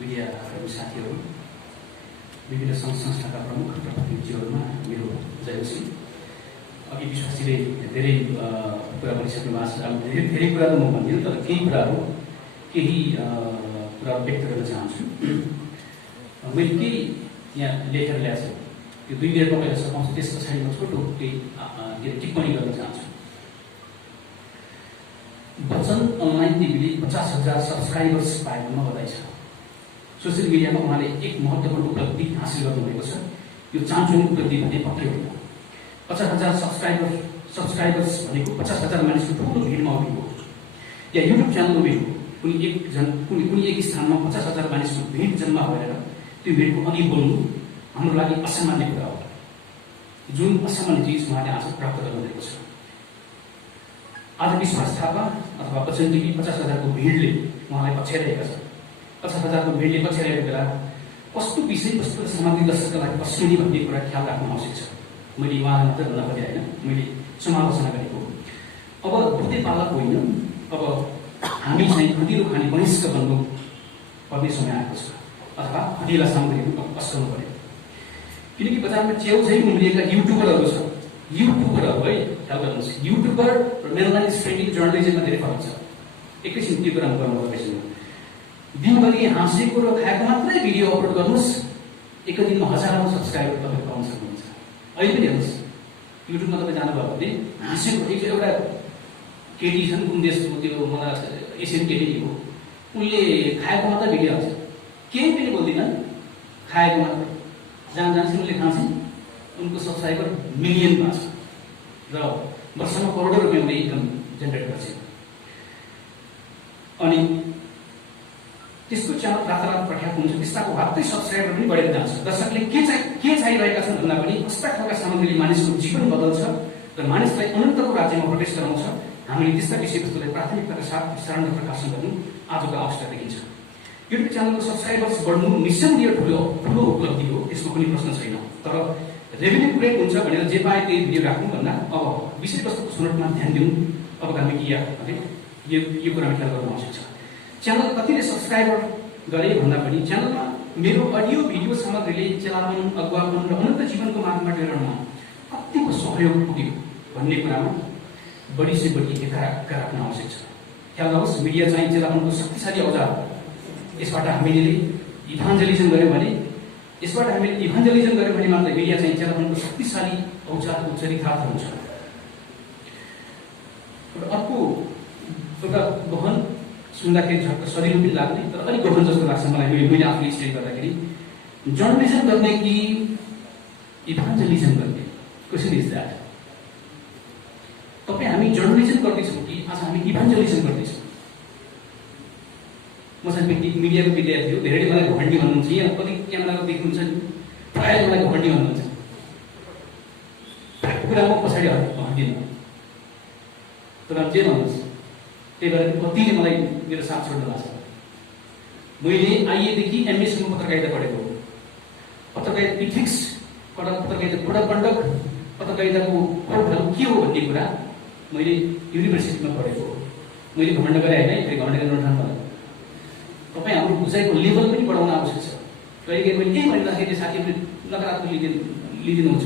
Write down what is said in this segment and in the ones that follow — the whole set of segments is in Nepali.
मिडियाहरू साथीहरू, विभिन्न सङ्घ संस्थाका प्रमुख र प्रतिनिधिहरूमा मेरो जयसी। अघि विश्वासीले धेरै कुरा गरिसक्नु भएको छ। अब धेरै कुरा त म भन्दिनँ, तर केही कुराहरू व्यक्त गर्न चाहन्छु। मैले केही यहाँ लेखेर ल्याएको छु, त्यो 2 मिनटमा मैले सघाउँछु। त्यस पछाडि म छोटो केही टिप्पणी गर्न चाहन्छु। वचन अनलाइन टिभीले 50,000 सब्सक्राइबर्स पाएकोमा बधाई छ। सोसियल मिडियामा उहाँले एक महत्त्वपूर्ण उपलब्धि हासिल गर्नुभएको छ। यो चान्चुने उपलब्धि भने पक्कै होइन। 50,000 सब्सक्राइबर्स भनेको 50,000 मानिसको ठुलो भिडमा उभिएको हो। या युट्युब च्यानल उभिएको कुनै एक स्थानमा 50,000 मानिसको भिड जम्मा भएर त्यो भिडको अघि बोल्नु हाम्रो लागि असामान्य कुरा हो। जुन असामान्य चिज उहाँले आज प्राप्त गर्नुभएको छ। आज विश्वास थापा अथवा वचन टिभी 50,000 को भिडले उहाँलाई पछ्याइरहेका छ। 50,000 को भिडले पछ्याइरहेको बेला कस्तो विषयवस्तु र सामग्री दर्शकका लागि पस्किने भन्ने कुरा ख्याल राख्नु आवश्यक छ। मैले उहाँलाई मात्र भन्न खोजेँ होइन, मैले समालोचना गरेको। अब बुद्धि पालक होइन, अब हामी चाहिँ खटिलो खाने वयस्क बन्नु पर्ने समय आएको छ, अथवा खटिला सामग्रीहरू पस्काउनु पर्यो। किनकि बजारमा च्याउझै उम्रिएका युट्युबरहरू छ। युट्युबरहरू है, ख्याल गर्नुहोस्, युट्युबर र मेनलाइन स्ट्रिमिङ जर्नलिजममा धेरै फरक छ। एकैछिन त्यो कुरा गर्नु पर्दैन। दिनभरि हाँसेको र खाएको मात्रै भिडियो अपलोड गर्नुहोस्, एक दिनमा हजारौँ सब्सक्राइबर तपाईँ पाउन सक्नुहुन्छ। अहिले पनि हेर्नुहोस्, युट्युबमा तपाईँ जानुभयो भने हाँसेको एउटा केटी छन्, कुन देशको त्यो मलाई एसियन केटी हो, उनले खाएको मात्रै भिडियो हाल्छ, केही पनि बोल्दिनँ, खाएको मात्र। जहाँ जान्छ उनले खान्छ, उनको सब्सक्राइबर मिलियनमा छ र वर्षमा करोडौँ रुपियाँले इन्कम जेनेरेट गर्छ। अनि त्यसको च्यानल रातारात प्रख्यात हुन्छ। त्यस्ताको वात्तै सब्सक्राइबर पनि बढेर जान्छ। दर्शकले के चाहिरहेका छन् भन्दा पनि कस्ता खालका सामग्रीले मानिसको जीवन बदल्छ र मानिसलाई अनन्तको राज्यमा प्रवेश गराउँछ, हामीले त्यस्ता विषयवस्तुलाई प्राथमिकताका साथ विस्तारण र प्रकाशन गर्नु आजको आवश्यकता देखिन्छ। युट्युब च्यानलको सब्सक्राइबर्स बढ्नु निस्सन्देह ठुलो उपलब्धि हो, त्यसमा कुनै प्रश्न छैन। तर रेभेन्यू ब्रेक हुन्छ भनेर जे पाए त्यही भिडियो राख्नु भन्दा अब विषयवस्तुको छनौटमा ध्यान दिउँ। अबका मिडियाहरूले यो कुरामा ख्याल गर्नु आवश्यक छ। च्यानल कतिले सब्सक्राइबर गरे भन्दा पनि च्यानलमा मेरो अडियो भिडियो सामग्रीले चेलापन, अगुवापन र अनन्त जीवनको मार्गमा टेर्नमा कतिको सहयोग पुग्यो भन्ने कुरामा बढी से बढी एकाग्र राख्न आवश्यक छ। ख्याल होस्, मिडिया चाहिँ चेलापनको शक्तिशाली औजार हो। यसबाट हामीले इभान्जलिजम गऱ्यौँ भने मात्र मिडिया चाहिँ चेलापनको शक्तिशाली औजारको चरितार्थ हुन्छ। अर्को एउटा गहन सुन्दाखेरि झट्ट सजिलो पनि लाग्ने तर अलिक गहन जस्तो लाग्छ मलाई। मैले आफूले स्टडी गर्दाखेरि जर्नलिजम गर्ने कि इभान्जलिजम गर्ने, क्वेसन इज द्याट। तपाईँ हामी जर्नलिजम गर्दैछौँ कि आज हामी इभान्जलिजम गर्दैछौँ? मसँग मिडियाको विद्यार्थी हो, धेरैले मलाई घमण्डी भन्नुहुन्छ। यहाँ कति क्यामेराको देख्नुहुन्छ नि, प्रायः मलाई घमण्डी भन्नुहुन्छ। कुरा म पछाडि हट्दिनँ, तर जे भन्नुहोस्। त्यही भएर कतिले मलाई मेरो साथ छोड्नु भएको छ। मैले आइएदेखि एमएसम्म पत्रकारिता पढेको हो। पत्रकारिता इथिक्स, पत्रकारिता कोड अफ कन्डक्ट, पत्रकारिताको कोडहरू के हो भन्ने कुरा मैले युनिभर्सिटीमा पढेको हो। मैले घमण्ड गरेँ होइन, फेरि घमण्ड गर्न नठान्नु। तपाईँ हाम्रो बुझाइको लेभल पनि बढाउन आवश्यक छ। कहिले मैले केही भनिराखेँ साथीहरूले नकारात्मक लिदिनुहुन्छ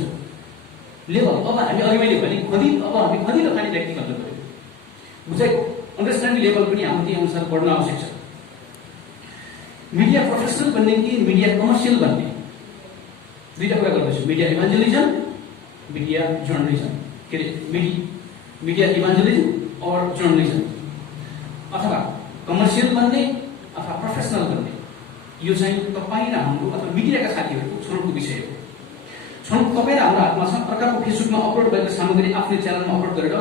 लेभल। अब हामी अघि मैले भने अब हामी खदिलो खाने व्यक्ति भन्नु पऱ्यो। बुझाइको अन्डरस्ट्यान्डिङ लेभल पनि हाम्रो त्यही अनुसार बढ्न आवश्यक छ। मिडिया प्रोफेसनल बन्ने कि मिडिया कमर्सियल बन्ने, दुईवटा कुरा गर्दैछु। मिडिया इभान्जलिजम, मिडिया जर्नलिजम, के अरे मिडिया इभान्जलिजम और जर्नलिजम, अथवा कमर्सियल बन्ने अथवा प्रोफेसनल बन्ने, यो चाहिँ तपाईँ र हाम्रो अथवा मिडियाका साथीहरूको छनौटको विषय हो। छनौट तपाईँ र हाम्रो हातमा छ। अर्काको फेसबुकमा अपलोड भएको सामग्री आफ्नो च्यानलमा अपलोड गरेर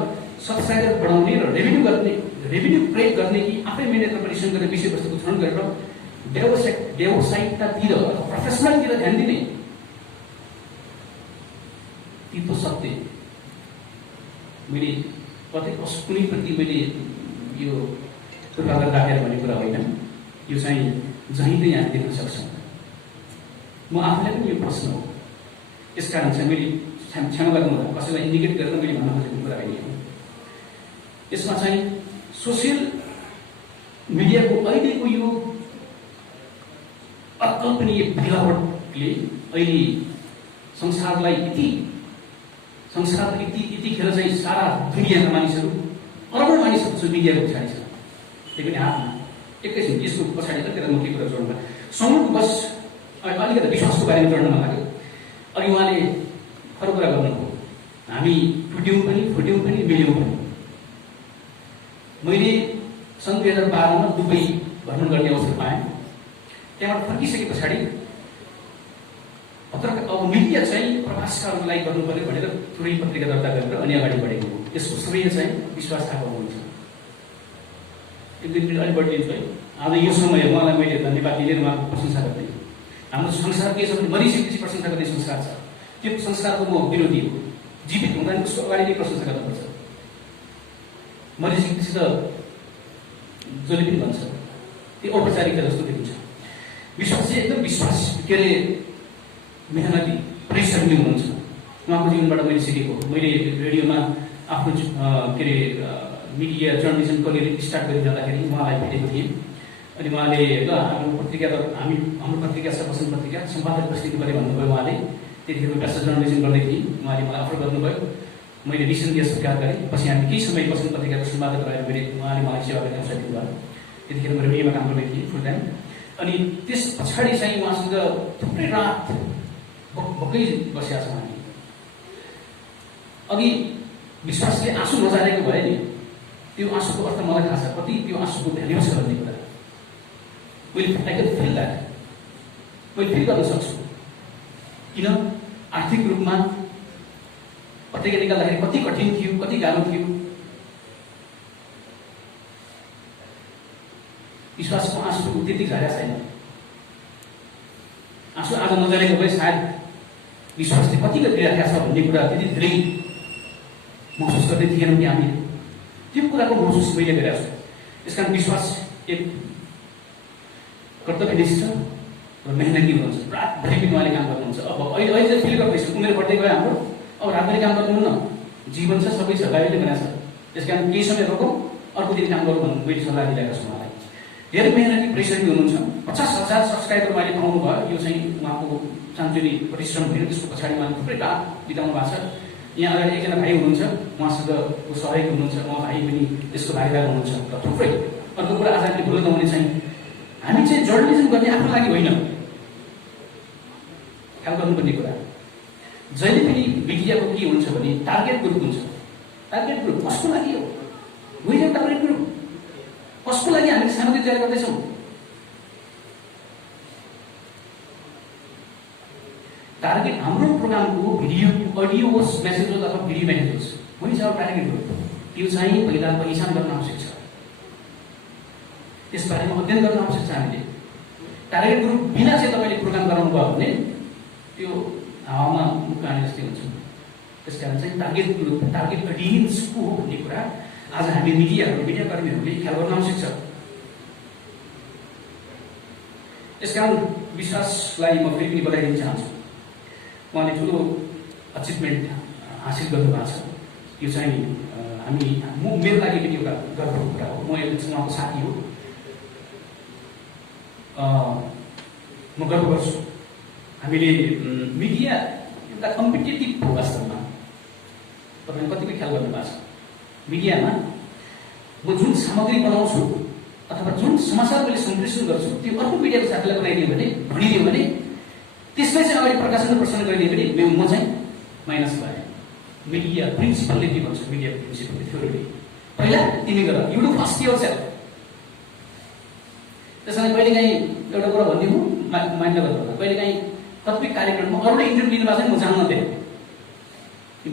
सब्सक्राइबर बढाउने र रेभेन्यू क्रिएट गर्ने कि आफै मेहनत परिश्रम गरेर विषयवस्तुको छनौट गरेर व्यावसायिकतातिर अथवा प्रोफेसनलतिर ध्यान दिने, ती तो सत्य। मैले कुनै प्रति मैले यो पूर्वाग्रह राखेर भन्ने कुरा होइन। यो चाहिँ जहीँ पनि हामी देख्न सक्छौँ। म आफूलाई पनि यो प्रश्न हो। यसकारण चाहिँ मैले क्षमा गर्नु कसैलाई इन्डिकेट गरेर मैले भन्न खोजेको कुरा होइन। यसमा चाहिँ सोसियल मिडियाको अहिलेको यो अकल्पनीय फैलावटले अहिले संसारलाई यतिखेर चाहिँ सारा दुनियाँका मानिसहरू अर्बौं मानिसहरू सोसियल मिडियाको पछाडि छ। त्यही पनि हातमा एकैछिन यसको पछाडि कतिवटा म के कुरा जोड्नु समूहको बस अलिकति विश्वासको बारेमा जोड्न मन लाग्यो। अघि उहाँले अरू कुरा गर्नुभयो, हामी टुट्यौँ पनि फुट्यौँ पनि मिल्यौँ पनि। मैले सन् 2012 मा दुबई भ्रमण गर्ने अवसर पाएँ। त्यहाँबाट फर्किसके पछाडि अब मिडिया चाहिँ प्रवासकाहरूलाई गर्नु पर्यो भनेर थोरै पत्रिका दर्ता गरेर अनि अगाडि बढेको हो। यसको श्रेय चाहिँ विश्वास थापा हुनुहुन्छ। एक दुई मिनट अलिक बढी लिन्छु है। आज यो समय उहाँलाई मैले धन्यवाद दिएर उहाँको प्रशंसा गर्दै, हाम्रो संसार के छ भने मरिसकेपछि प्रशंसा गर्ने संस्कार छ। त्यो संस्कारको म विरोधी हो। जीवित हुँदा उसको अगाडि नै प्रशंसा गर्नुपर्छ। मरिसकेपछि त जसले पनि भन्छ त्यो औपचारिकता जस्तो देखिन्छ। विश्वास चाहिँ एकदम विश्वास के अरे मेहनती परिश्रमी हुनुहुन्छ। उहाँको जीवनबाट मैले सिकेको, मैले रेडियोमा आफ्नो के अरे मिडिया जर्नलिजम करियर स्टार्ट गरिरहँदाखेरि उहाँलाई भेटेको थिएँ। अनि उहाँले ल हाम्रो पत्रिका छ वसन्त पत्रिका सम्पादक बस्नु पऱ्यो भन्नुभयो। उहाँले त्यतिखेर व्यस्त जर्नलिजम गर्दै थिएँ। उहाँले मलाई अफर गर्नुभयो। मैले रिसेन्टली स्वीकार गरेँ। पछि हामी केही समय वसन्त पत्रिकाको सम्पादक रहेर उहाँले मलाई सेवा गर्ने अवसर दिनुभयो। त्यतिखेर म रेडियोमा काम गर्दै थिएँ फुल टाइम। अनि त्यस पछाडि चाहिँ उहाँसँग थुप्रै रात भक्कै बसिया छौँ हामी। अघि विश्वासले आँसु नजानेको भए नि त्यो आँसुको अर्थ मलाई थाहा छ, कति त्यो आँसुको भ्याल्यु छ भन्ने कुरा मैले फिल गर्न सक्छु। किन आर्थिक रूपमा पत्रिका निकाल्दाखेरि कति कठिन थियो, कति गाह्रो थियो। विश्वासको आँसु त्यति झरेको छैन। आँसु आज नजरेको भए सायद विश्वासले कति गरिराखेको छ भन्ने कुरा त्यति धेरै महसुस गर्दै थिएनौँ कि हामीले। त्यो कुराको महसुस मैले गरेको छु। यसकारण विश्वास एक कर्तव्यनिष्ठ र मेहनती हुनुहुन्छ। रातभरि पनि उहाँले काम गर्नुहुन्छ। अब अहिले चाहिँ फिल गर्दैछु, उमेर बढ्दै गयो हाम्रो। अब रातभरि काम गर्नु न, जीवन छ, सबै छ, गाईले बनाएको छ। त्यसकारण केही समय रोकौँ, अर्को दिन काम गरौँ भन्नु मैले सल्लाह दिइरहेको छु उहाँलाई। धेरै मेहनती परिश्रमी हुनुहुन्छ। 50,000 सब्सक्राइबर उहाँले पाउनु भयो। यो चाहिँ उहाँको सानोतिनो परिश्रम होइन। त्यसको पछाडि उहाँले थुप्रै रात बिताउनु भएको छ। यहाँ अगाडि एकजना भाइ हुनुहुन्छ, उहाँसँग सहयोगी हुनुहुन्छ। उहाँ भाइ पनि यसको भागीदार हुनुहुन्छ र थुप्रै। अर्को कुरा आज हामीले भुल्न नहुने चाहिँ हामी चाहिँ जर्नलिजम गर्ने आफ्नो लागि होइन, ख्याल गर्नुपर्ने कुरा। जहिले पनि मिडियाको के हुन्छ भने टार्गेट ग्रुप हुन्छ। टार्गेट ग्रुप कसको लागि हो? विजन टार्गेट ग्रुप कसको लागि हामीले सामग्री तयार गर्दैछौँ? टार्गेट हाम्रो प्रोग्रामको भिडियो अडियो होस्, मेसेज होस् अथवा भिडियो मेसेज होस्, हुन्छ टार्गेट ग्रुप। त्यो चाहिँ पहिला पहिचान गर्न आवश्यक छ। त्यसबारेमा अध्ययन गर्न आवश्यक छ हामीले। टार्गेट ग्रुप बिना चाहिँ तपाईँले प्रोग्राम गराउनु भयो भने त्यो हावामा मुक्काने जस्तै हुन्छ। त्यसकारण चाहिँ टार्गेट ग्रुप, टार्गेट अडियन्स को हो भन्ने कुरा आज हामी मिडियाकर्मीहरूले ख्याल गर्न आवश्यक छ। यसकारण विश्वासलाई म फेरि पनि बधाई दिन चाहन्छु। उहाँले ठुलो अचिभमेन्ट हासिल गर्नुभएको छ। यो चाहिँ मेरो लागि पनि एउटा गर्वको कुरा हो। म एउटा उहाँको साथी हो। म गर्व गर्छु। हामीले मिडिया एउटा कम्पिटेटिभ हो वास्तवमा। तपाईँले कतिको ख्याल गर्नुभएको छ? मिडियामा म जुन सामग्री बनाउँछु अथवा जुन समाचार मैले सम्प्रेषण गर्छु त्यो अर्को मिडियाको साथीलाई बनाइदियो भने, भनिदियो भने, त्यसलाई चाहिँ अगाडि प्रकाशन गरिदियो भने म चाहिँ माइनस भएँ। मिडिया प्रिन्सिपलले के भन्छ? मिडिया प्रिन्सिपल थ्योरीले पहिला तिमी गर, यु डु फर्स्ट योरसेल्फ। त्यसैले कहिलेकाहीँ एउटा कुरा भनिदिनु मान्य गर्नु, कहिलेकाहीँ कतिपय कार्यक्रममा अरूले इन्टरभ्यू लिनुभएको छ नि, म जान्नथेँ।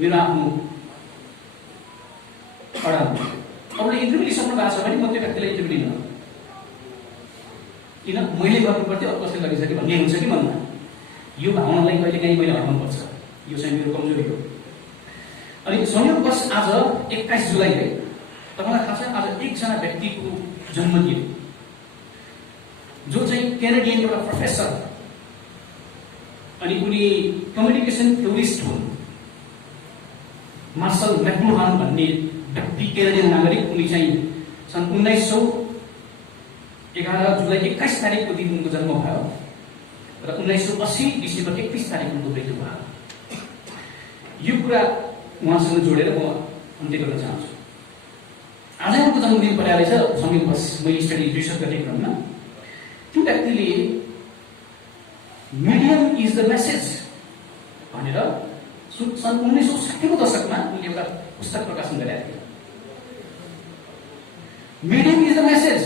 मेरो आफ्नो अडान अरूले इन्टरभ्यू लिइसक्नु भएको छ भने म त्यो व्यक्तिलाई इन्टरभ्यू लिन्न। किन? मैले गर्नु पर्थ्यो, अर्को कसैले लगिसक्यो भन्ने हुन्छ कि मनमा। यो भावनालाई कहिलेकाहीँ मैले हटाउनुपर्छ। यो चाहिँ मेरो कमजोरी हो। अनि संयोगवश आज 21 जुलाई है, तपाईँलाई थाहा छ आज एकजना व्यक्तिको जन्मदिन, जो चाहिँ क्यानाडियन एउटा प्रोफेसर अनि उनी कम्युनिकेसन थ्योरिस्ट हुन्। मार्सल मैक्लुहान भन्ने व्यक्ति क्यानाडियन नागरिक। उनी चाहिँ सन् 1911 जुलाई 21 तारिकको दिन उनको जन्म भयो। र 1980 डिसेम्बर 31 तारिक उनको मृत्यु भयो। यो कुरा उहाँसँग जोडेर म अन्त्य गर्न चाहन्छु। आज उनको जन्मदिन परेको रहेछ संयोगवश मैले स्टडी रिसर्च गर्ने क्रममा त्यो व्यक्तिले मिडियम इज द मेसेज भनेर सन् 1960 को दशकमा उनले एउटा पुस्तक प्रकाशन गरेका थिए। Medium is the message.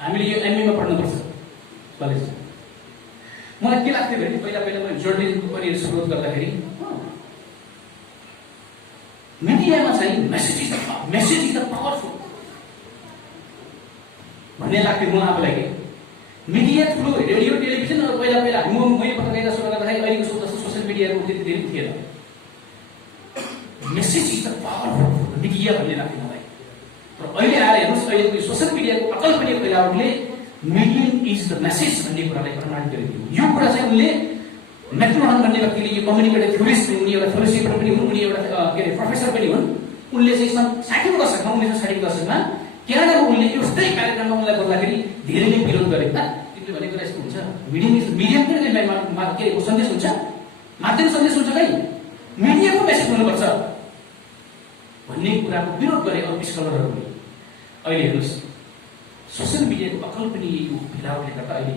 हामीले यो एमएमा पढ्नुपर्छ कलेज। मलाई के लाग्थ्यो भने पहिला मैले जर्नलिजमको करियर सुरु गर्दाखेरि मिडियामा चाहिँ मेसेज इज द पावरफुल भन्ने लाग्थ्यो मलाई आफूलाई। मिडिया ठुलो रेडियो टेलिभिजन पहिला मैले पत्रकारिता सुरु गर्दाखेरि अहिलेको जस्तो सोसियल मिडियाको त्यति धेरै थिएन। Message is the powerful media भन्ने लाग्थ्यो मलाई। र अहिले आएर हेर्नुहोस् अहिलेको सोसियल मिडियाको अकल्पनीय फैलावटले मिडियम इज द मेसेज भन्ने कुरालाई प्रमाणित गरिदियो। यो कुरा चाहिँ उनले म्याक्लुहान भन्ने व्यक्तिले यो कम्युनिकेटिभ थ्योरिस्ट उनी एउटा फिलोसफर पनि हुन्, उनी एउटा के अरे प्रोफेसर पनि हुन्। उनले चाहिँ सन् 60 को दशकमा 1960 को दशकमा क्यानाडामा उनले एउटै कार्यक्रममा उनलाई बोल्दाखेरि धेरैले विरोध गरे। तिमीले भनेको यस्तो हुन्छ मिडियम पनि के अरे सन्देश हुन्छ, माध्यम सन्देश हुन्छ कि मिडियाको मेसेज हुनुपर्छ भन्ने कुराको विरोध गरे अरू स्कलरहरूले। अहिले हेर्नुहोस् सोसियल मिडियाको अकल्पनीय यो फैलावटले गर्दा अहिले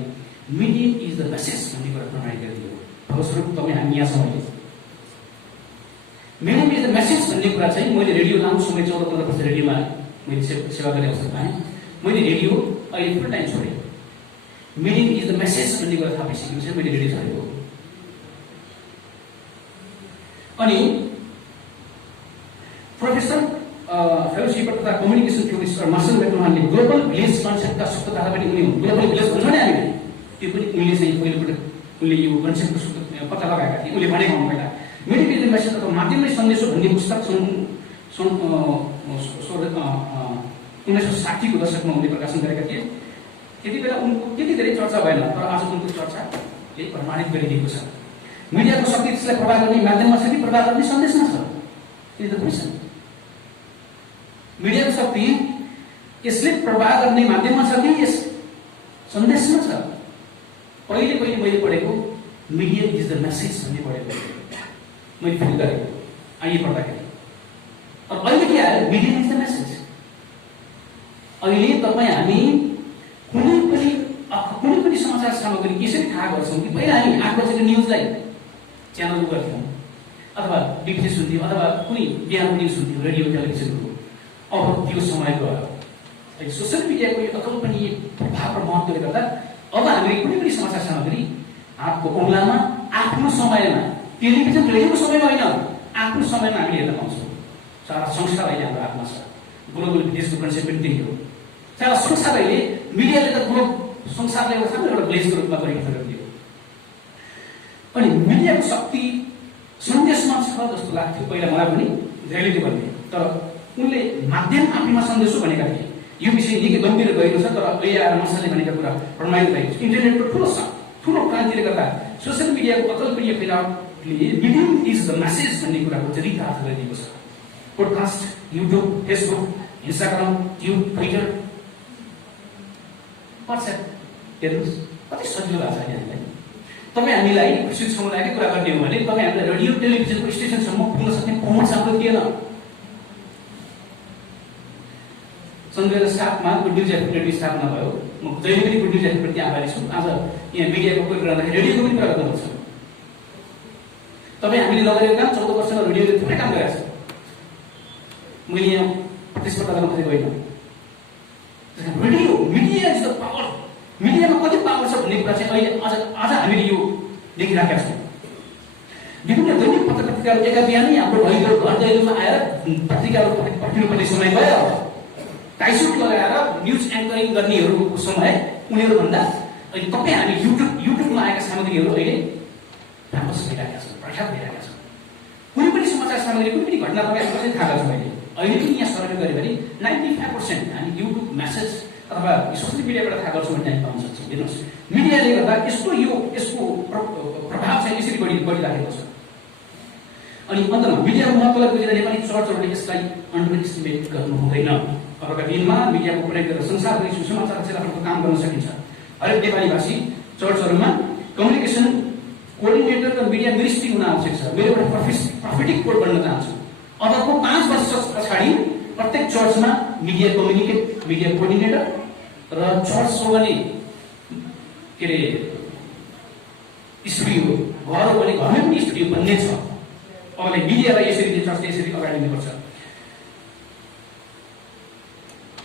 मिडियम इज द मेसेज भन्ने कुरा प्रमाणित गरिदियो। फलस्वरूप तपाईँ हामी यहाँसम्म मिडियम इज द मेसेज भन्ने कुरा चाहिँ मैले रेडियो लामो समय 14-15 वर्ष रेडियोमा मैले सेवा गर्ने अवसर पाएँ। मैले रेडियो अहिले फुल टाइम छोडेँ। मिडियम इज द मेसेज भन्ने कुरा थाहा पाइसकेपछि मैले रेडियो छोडेको। अनि प्रोफेसर फेलोसिप तथा कम्युनिकेसन थ्योरिस्ट मार्सल म्याक्लुहानले ग्लोबल भिलेज कन्सेप्टका सूत्रधार पनि उनी हुन्। ग्लोबल भिलेज भन्छ नि हामीले, त्यो पनि उनले चाहिँ पहिलोपटक उनले यो कन्सेप्टको पत्ता लगाएका थिए। उनले भनेको पहिला मिडियम इज द मेसेज अथवा माध्यममै सन्देश हो भन्ने पुस्तक सन् 1960 को दशकमा उनले प्रकाशन गरेका थिए। त्यति बेला उनको त्यति धेरै चर्चा भएन, तर आज उनको चर्चाले प्रमाणित गरिदिएको छ। मिडियाको शक्ति त्यसलाई प्रभाव गर्ने माध्यममा छ कि प्रभाव गर्ने सन्देशमा छ? Is the question. मिडियाको शक्ति यसले प्रभाव गर्ने माध्यममा छ कि यस सन्देशमा छ? पहिले मैले पढेको मिडिया इज द मेसेज भन्ने पढेको मैले फिल गरेको आइए पढ्दाखेरि। अब अहिले के आयो? Media is the message. अहिले तपाईँ हामी कुनै पनि समाचार सामग्री यसरी थाहा गर्छौँ कि पहिला हामी 8 बजेको न्युजलाई च्यानल गर्थ्यौँ अथवा डिभिडी सुन्थ्यौँ अथवा कुनै बिहानको न्युज सुन्थ्यौँ रेडियो टेलिभिजनको। अब त्यो समय गयो। सोसियल मिडियाको यो अकल्पनीय प्रभाव र महत्त्वले गर्दा अब हामीले कुनै पनि समाचार सामग्री हातको औँलामा आफ्नो समयमा, टेलिभिजन रेडियोको समयमा होइन, आफ्नो समयमा हामीले हेर्न पाउँछौँ। सारा संसार अहिले हाम्रो हातमा छ। ग्लोबल भिलेजको कन्सेप्ट पनि त्यही हो। सारा संसार अहिले मिडियाले त संसारलाई एउटा सानो एउटा भिलेजको रूपमा परिवर्तन गरिदियो। अनि मिडियाको शक्ति सन्देशमा छ जस्तो लाग्थ्यो पहिला मलाई पनि धेरैले भन्ने। तर उनले माध्यम आफैमा सन्देश हो भनेका थिए। यो विषय निकै गम्भीर गएको छ, तर अहिले आएर मसाले भनेका कुरा प्रमाणित भएको छ। इन्टरनेटको ठुलो क्रान्तिले गर्दा सोसियल मिडियाको अकल्पनीय फैलावटले मिडियम इज द मेसेज भन्ने कुराको चरितार्थ गरिदिएको छ। Podcast, YouTube, Facebook, Instagram, Twitter, WhatsApp हेर्नुहोस् कति सजिलो लाग्छ हामीलाई। तपाईँ हामीलाई विश्व समुदायकै कुरा गर्ने हो भने तपाईँ हामीलाई रेडियो टेलिभिजनको स्टेसनसम्म पुग्न सक्ने पहुँच हाम्रो थिएन। सन् 2007 मा गुड न्युज एफएम स्थापना भयो। म जहिले पनि गुड न्युज एफएम प्रति आभारी छु। आज यहाँ मिडियाको कुरा गर्दाखेरि रेडियोको पनि कुरा गर्नुपर्छ। तपाईँ हामीले लगेको काम 14 वर्षमा रेडियोले थुप्रै काम गरेको छ। मैले यहाँ प्रतिस्पर्धा गर्न खोजेको होइन। Radio media is the power. मिडियामा कति पावर छ भन्ने कुरा चाहिँ अहिले आज हामीले यो देखिराखेका छौँ। विभिन्न दैनिक पत्रकारिताहरू एका बिहानै हाम्रो भइगयो घर दैलोमा आएर पत्रिकाहरू पठिनुपर्ने समय भयो। टाइसुट लगाएर न्युज एङ्करिङ गर्नेहरूको समय उनीहरूभन्दा अहिले तपाईँ हामी युट्युबमा आएका सामग्रीहरू अहिले फ्यामस भइरहेका छन्, प्रख्यात भइरहेका छन्। कुनै पनि समाचार सामग्री कुनै पनि घटना तपाईँ कसरी थाहा गर्छौँ अहिले पनि यहाँ सर्वे गऱ्यो भने 95% हामी युट्युब मेसेज अथवा सोसियल मिडियाबाट थाहा गर्छौँ भने हामी पाउन सक्छौँ। हेर्नुहोस् मिडियाले गर्दा यसको प्रभाव चाहिँ यसरी बढिराखेको छ। अनि अन्तमा मिडियाको महत्त्वलाई बुझेर नेपाली चर्चहरूले यसलाई अन्डर एस्टिमेट गर्नु हुँदैन। अबका दिनमा मिडियाको प्रयोग गरेर संसारभरि सुसमाचार सेवाको काम गर्न सकिन्छ। हरेक नेपाली भाषी चर्चहरूमा कम्युनिकेसन कोअर्डिनेटर र मिडिया मिनिस्ट्री हुन आवश्यक छ। मेरो एउटा प्रफिटिक कोड भन्न चाहन्छु। अबको 5 वर्ष पछाडि प्रत्येक चर्चमा मिडिया कोअर्डिनेटर र चर्च हो भने के अरे स्टुडियो, घर हो भने घरमै पनि स्टुडियो बन्ने छ। अब मिडियालाई यसरी चर्चले यसरी अगाडि लिनुपर्छ।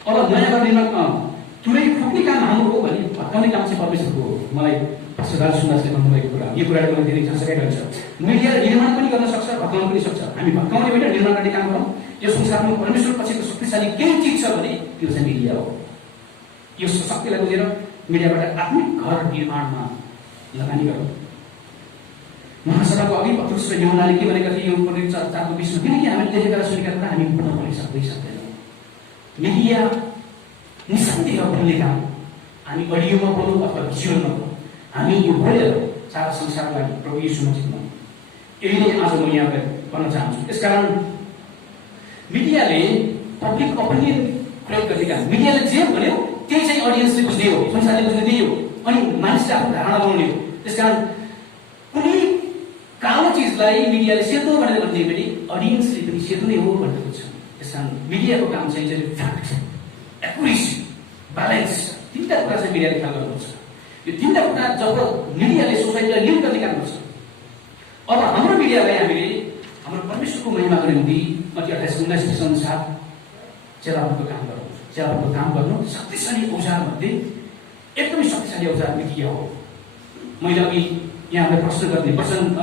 अब नयाँ घर निर्माण तुरै फुक्ने काम हाम्रो हो भने भत्काउने काम चाहिँ परमेश्वरको हो। मलाई सरदार सुन्दासले भन्नुभएको कुरा, यो कुराले मलाई धेरै झस्काइरहेको छ। मिडियाले निर्माण पनि गर्न सक्छ, भत्काउन पनि सक्छ। हामी भत्काउने होइन, निर्माण गर्ने काम गरौँ। यो संसारमा परमेश्वर पछिको शक्तिशाली केही चिज छ भने त्यो चाहिँ मिडिया हो। यो शक्तिलाई बुझेर मिडियाबाट आत्मिक घर निर्माणमा लगानी गरौँ। महासभाको अघि पत्रुस र यूहन्नाले के भनेका थिए यो पवित्र 4:20 मा, किनकि हामीले देखेका सुनेका कुरा हामी बुझ्न पनि सक्दैनौँ। मिडिया निसन्देह बोल्ने काम, हामी अडियोमा बोलौँ अथवा भिजुअलमा बोलौँ, हामी यो बोलेर सारा संसारलाई प्रभु येशूमा चिन्नु। यही नै आज म यहाँलाई भन्न चाहन्छु। यसकारण मिडियाले पब्लिक ओपिनियन प्रयोग गर्ने काम, मिडियाले जे भन्यो त्यही चाहिँ अडियन्सले बुझ्ने हो, संसारले बुझ्ने त्यही हो, अनि मानिसले आफ्नो धारणा बनाउने हो। त्यसकारण कुनै कालो चिजलाई मिडियाले सेतो भनेर भन्ने पनि अडियन्सले पनि सेतो नै हो भनेर बुझ्छ। त्यसकारण मिडियाको काम चाहिँ फ्याक्ट, एक्युरेसी, ब्यालेन्स, तीनटा कुरा चाहिँ मिडियाले ख्याल गर्नुपर्छ। यो तीनटा कुरा जब मिडियाले सोसाइटीलाई लिड गर्ने काम गर्छ, अब हाम्रो मिडियालाई हामीले हाम्रो परमेश्वरको महिमाको निम्ति मत्ती 28:19 अनुसार चेलाहरूको काम गरौँ। चेलाहरूको काम गर्नु शक्तिशाली औजार मध्ये एकदमै शक्तिशाली औजार मिडिया हो। मैले अघि यहाँलाई प्रश्न गर्ने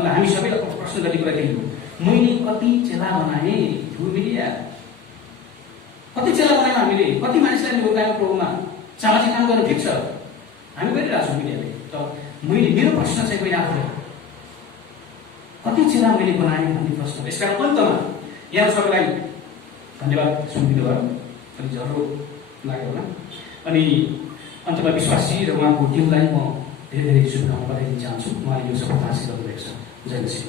हामी सबैलाई प्रश्न गर्ने कुरा त्यही हो, मैले कति चेला बनाएँ त्यो मिडिया? कति चेला बनायौँ हामीले? कति मानिसलाई हुर्कायौँ प्रभुमा? सामाजिक काम गर्नु ठिक छ, हामी गरिरहेको छौँ मिडियाले। तर मेरो प्रश्न चाहिँ मैले आफूलाई कति चेला मैले बनाएँ भन्ने प्रश्न। यसकारण अन्तमा यहाँ सबैलाई धन्यवाद सुनिदिनु भयो, अनि झरो लाग्यो होला। अनि अन्तमा विश्वासी र उहाँको टिमलाई म धेरै धेरै शुभकामना बधाई दिन चाहन्छु। उहाँले यो सफलता हासिल गर्नुभएको छ। जय मसीह।